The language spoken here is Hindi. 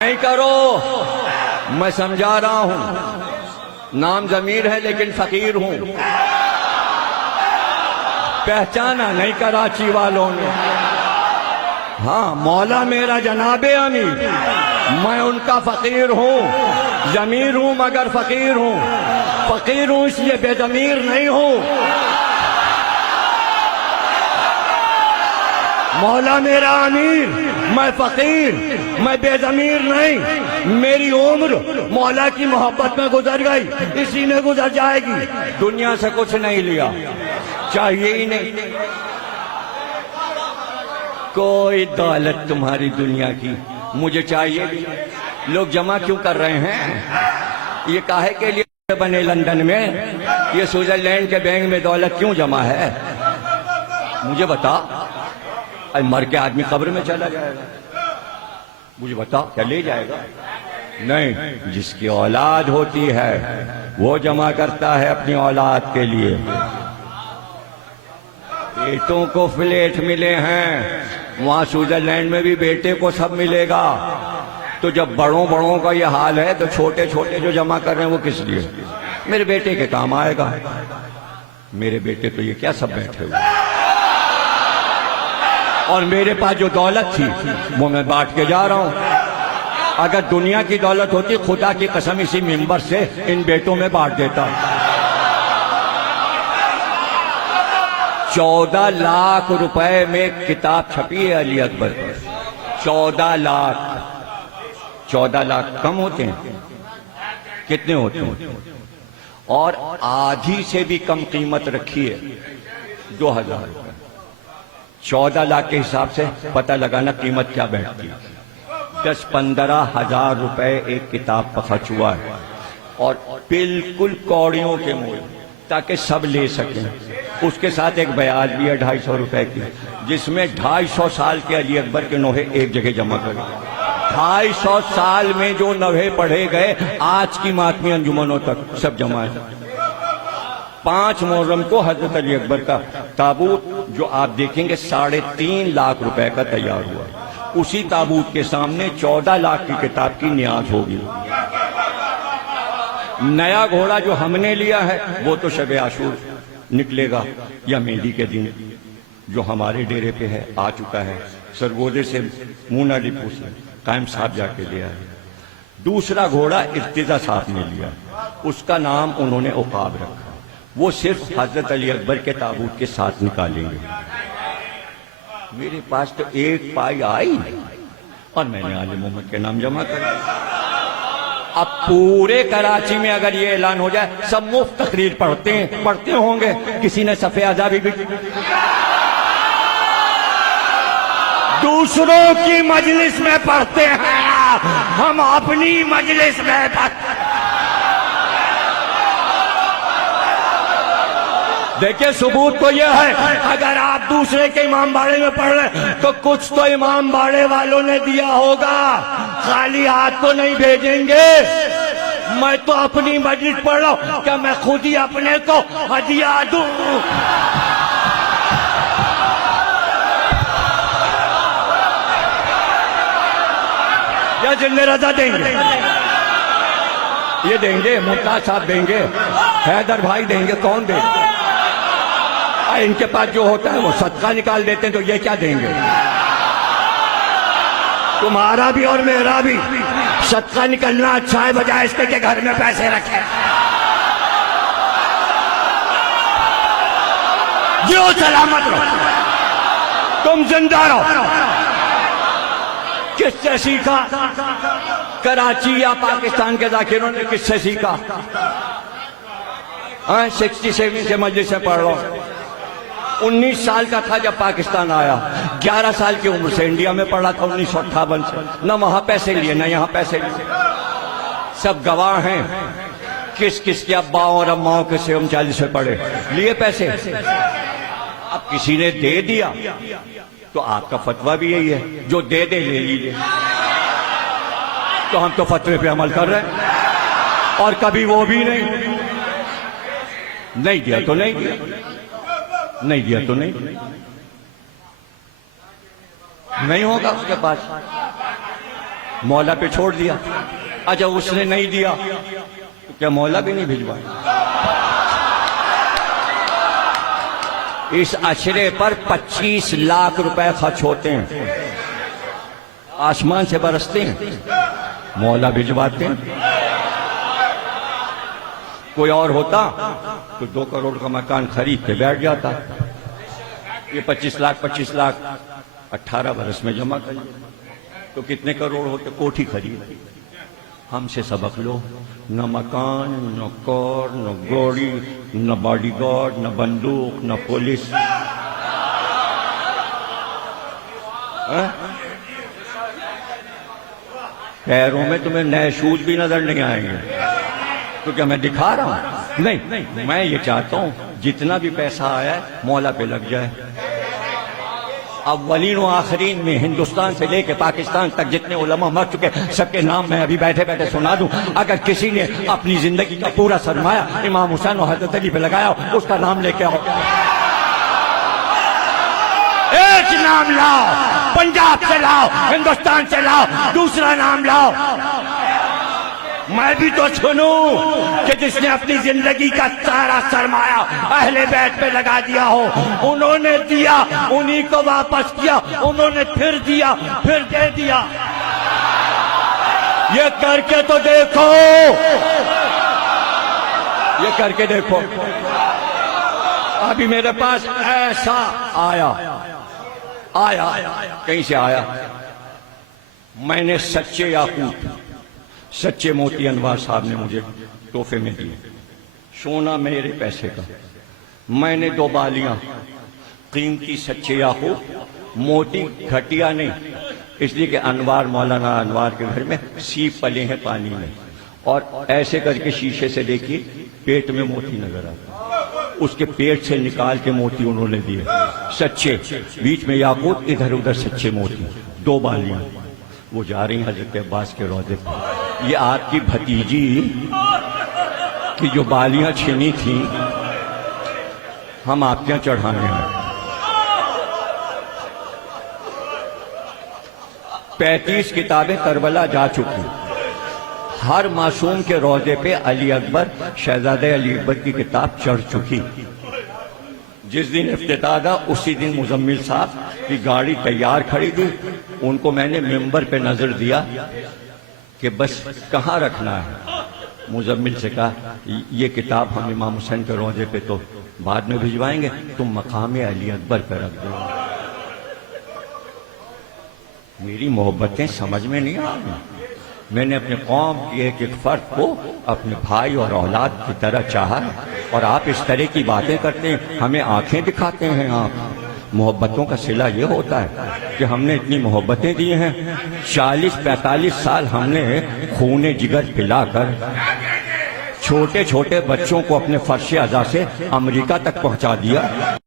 नहीं करो, मैं समझा रहा हूं। नाम जमीर है लेकिन फकीर हूं। पहचाना नहीं कराची वालों ने। हाँ, मौला मेरा जनाबे अमीर, मैं उनका फकीर हूं। जमीर हूं मगर फकीर हूं। फकीर हूं इसलिए बेजमीर नहीं हूं। मौला मेरा अमीर, मैं फकीर, मैं बेजमीर नहीं। मेरी उम्र मौला की मोहब्बत में गुजर गई, इसी में गुजर जाएगी। दुनिया से कुछ नहीं लिया, चाहिए ही नहीं। कोई दौलत तुम्हारी दुनिया की मुझे चाहिए भी। लोग जमा क्यों कर रहे हैं? ये काहे के लिए बने लंदन में? ये स्विट्जरलैंड के बैंक में दौलत क्यों जमा है? मुझे बता। मर के आदमी कब्र में चला जाएगा, मुझे बता क्या ले जाएगा? नहीं, जिसकी औलाद होती है वो जमा करता है अपनी औलाद के लिए। बेटों को फ्लैट मिले हैं, वहां स्विट्जरलैंड में भी बेटे को सब मिलेगा। तो जब बड़ों बड़ों का ये हाल है तो छोटे छोटे जो जमा कर रहे हैं वो किस लिए? मेरे बेटे के काम आएगा। मेरे बेटे तो ये क्या सब बैठे हुए, और मेरे पास जो दौलत थी वो मैं बांट के जा रहा हूं। अगर दुनिया की दौलत होती, खुदा की कसम इसी मिंबर से इन बेटों में बांट देता। 14 लाख रुपए में किताब छपी है अली अकबर पर। 14 लाख। 14 लाख कम होते हैं? कितने होते हैं? और आधी से भी कम कीमत रखी है 2000 रुपए। 14 लाख के हिसाब से पता लगाना कीमत क्या बैठती है। 10-15 हजार रुपए एक किताब का खर्च हुआ है, और बिल्कुल कौड़ियों के मूल्य, ताकि सब ले सकें। उसके साथ एक ब्याज भी है 250 रुपए की, जिसमें 250 साल के अली अकबर के नोहे एक जगह जमा करे। 250 साल में जो नोहे पढ़े गए आज की मातमी अंजुमनों तक सब जमा है। 5 मुहर्रम को हजरत अली अकबर का ताबूत जो आप देखेंगे 3.5 लाख रुपए का तैयार हुआ। उसी ताबूत के सामने 14 लाख की किताब की न्याज होगी। नया घोड़ा जो हमने लिया है वो तो शब आशूर निकलेगा या मेहंदी के दिन, जो हमारे डेरे पे है, आ चुका है। सरगोदे से मूना डिपो से कायम साहब जाके लिया है। दूसरा घोड़ा इर्तिजा साहब ने लिया, उसका नाम उन्होंने उकाब रखा। वो सिर्फ हजरत अली अकबर के ताबूत के साथ निकालेंगे। मेरे पास तो एक पाई आई नहीं, और मैंने आले मोहम्मद के नाम जमा कर दिया। अब पूरे कराची में अगर ये ऐलान हो जाए सब मुफ्त तकरीर पढ़ते होंगे। किसी ने सफ़े आज़ादी भी दूसरों की मजलिस में पढ़ते हैं, हम अपनी मजलिस में पढ़ते। देखिए, सबूत तो यह है, अगर आप दूसरे के इमाम बाड़े में पढ़ रहे तो कुछ तो इमाम बाड़े वालों ने दिया होगा, खाली हाथ तो नहीं भेजेंगे। मैं तो अपनी मस्जिद पढ़ रहा हूं, क्या मैं खुद ही अपने को हदिया दूं? या जिन्ने रजा देंगे? ये देंगे, मुमताज साहब देंगे, हैदर भाई देंगे, कौन देंगे? इनके पास जो होता है वो सदका निकाल देते हैं, तो ये क्या देंगे? तुम्हारा भी और मेरा भी सदका निकलना अच्छा है, बजाय इसके के घर में पैसे रखे। जो सलामत रहो, तुम जिंदा रहो। किससे सीखा? कराची या पाकिस्तान के जाकिरों ने किससे सीखा? 67 से मजलिस से पढ़ रहा हूं। 19 साल का था जब पाकिस्तान आया। 11 साल की उम्र से इंडिया में पढ़ा था 1958 से। न वहां पैसे लिए न यहाँ पैसे लिए। सब गवाह हैं किस किस के अब्बाओं और अम्माओं के से 39 में पढ़े, लिए पैसे। अब किसी ने दे दिया तो आपका फतवा भी यही है, जो दे दे ले लीजिए। तो हम तो फतवे पे अमल कर रहे हैं, और कभी वो भी नहीं दिया तो नहीं दिया, नहीं दिया तो नहीं होगा उसके पास। मौला पे छोड़ दिया। अच्छा उसने नहीं दिया तो क्या मौला भी नहीं भिजवाया? इस अशरे पर 25 लाख रुपए खर्च होते हैं, आसमान से बरसते हैं, मौला भिजवाते हैं। कोई और होता तो 2 करोड़ का मकान खरीद के बैठ जाता। ये 25 लाख 18 बरस में जमा कर तो कितने करोड़ होते? कोठी खरीद। हमसे सबक लो, न मकान, न कार, न गाड़ी, न बॉडीगार्ड, न बंदूक, न पुलिस। पैरों में तुम्हें नए शूज भी नजर नहीं आएंगे। तो क्या मैं दिखा रहा हूं? नहीं, मैं ये चाहता हूं जितना भी पैसा आया है मौला पे लग जाए। अव्वलीन व आखिरीन में हिंदुस्तान से लेके पाकिस्तान तक जितने उलमा मर चुके सबके नाम मैं अभी बैठे बैठे सुना दूं। अगर किसी ने अपनी जिंदगी का पूरा सरमाया इमाम हुसैन और हजरत अली पे लगाया उसका नाम लेके आओ। एक नाम लाओ, पंजाब से लाओ, हिंदुस्तान से लाओ, दूसरा नाम लाओ। मैं भी तो सुनूं कि जिसने अपनी जिंदगी का सारा सरमाया अहले बैत पे लगा दिया हो। उन्होंने दिया, उन्हीं को वापस किया, उन्होंने फिर दिया, फिर दे दिया। ये करके तो देखो, ये करके देखो। अभी मेरे पास ऐसा आया कहीं से आया, मैंने सच्चे याकूत, सच्चे मोती अनवार साहब ने मुझे तोहफे में दिए। सोना मेरे पैसे का। मैंने 2 बालियां कीमती सच्चे याकूत, मोती घटिया नहीं, इसलिए कि अनवार, मौलाना अनवार के घर में सीप पले हैं पानी में। और ऐसे करके शीशे से देखिए पेट में मोती नजर आता, उसके पेट से निकाल के मोती उन्होंने दिए सच्चे, बीच में याकूत, इधर उधर सच्चे मोती। 2 बालियां वो जा रही हैं हजरत अब्बास के रौदे पर। ये आपकी भतीजी की जो बालियां छीनी थी हम आपके यहाँ चढ़ाने हैं। 35 किताबें करबला जा चुकी। हर मासूम के रौदे पे अली अकबर, शहजादे अली अकबर की किताब चढ़ चुकी। जिस दिन इफ्तिताह था उसी दिन मुजम्मिल साहब की गाड़ी तैयार खड़ी थी। उनको मैंने मेंबर पे नजर दिया कि बस कहाँ रखना है। मुजम्मिल से कहा ये किताब हम इमाम हुसैन के रोजे पे तो बाद में भिजवाएंगे, तुम मकाम अली अकबर पे रख दो। मेरी मोहब्बतें समझ में नहीं आ रही। मैंने अपने कौम के एक फर्द को अपने भाई और औलाद की तरह चाहा, और आप इस तरह की बातें करते हैं, हमें आंखें दिखाते हैं। आप मोहब्बतों का सिला ये होता है कि हमने इतनी मोहब्बतें दी हैं। 40-45 साल हमने खूने जिगर पिलाकर छोटे छोटे बच्चों को अपने फर्श अज़ा से अमेरिका तक पहुंचा दिया।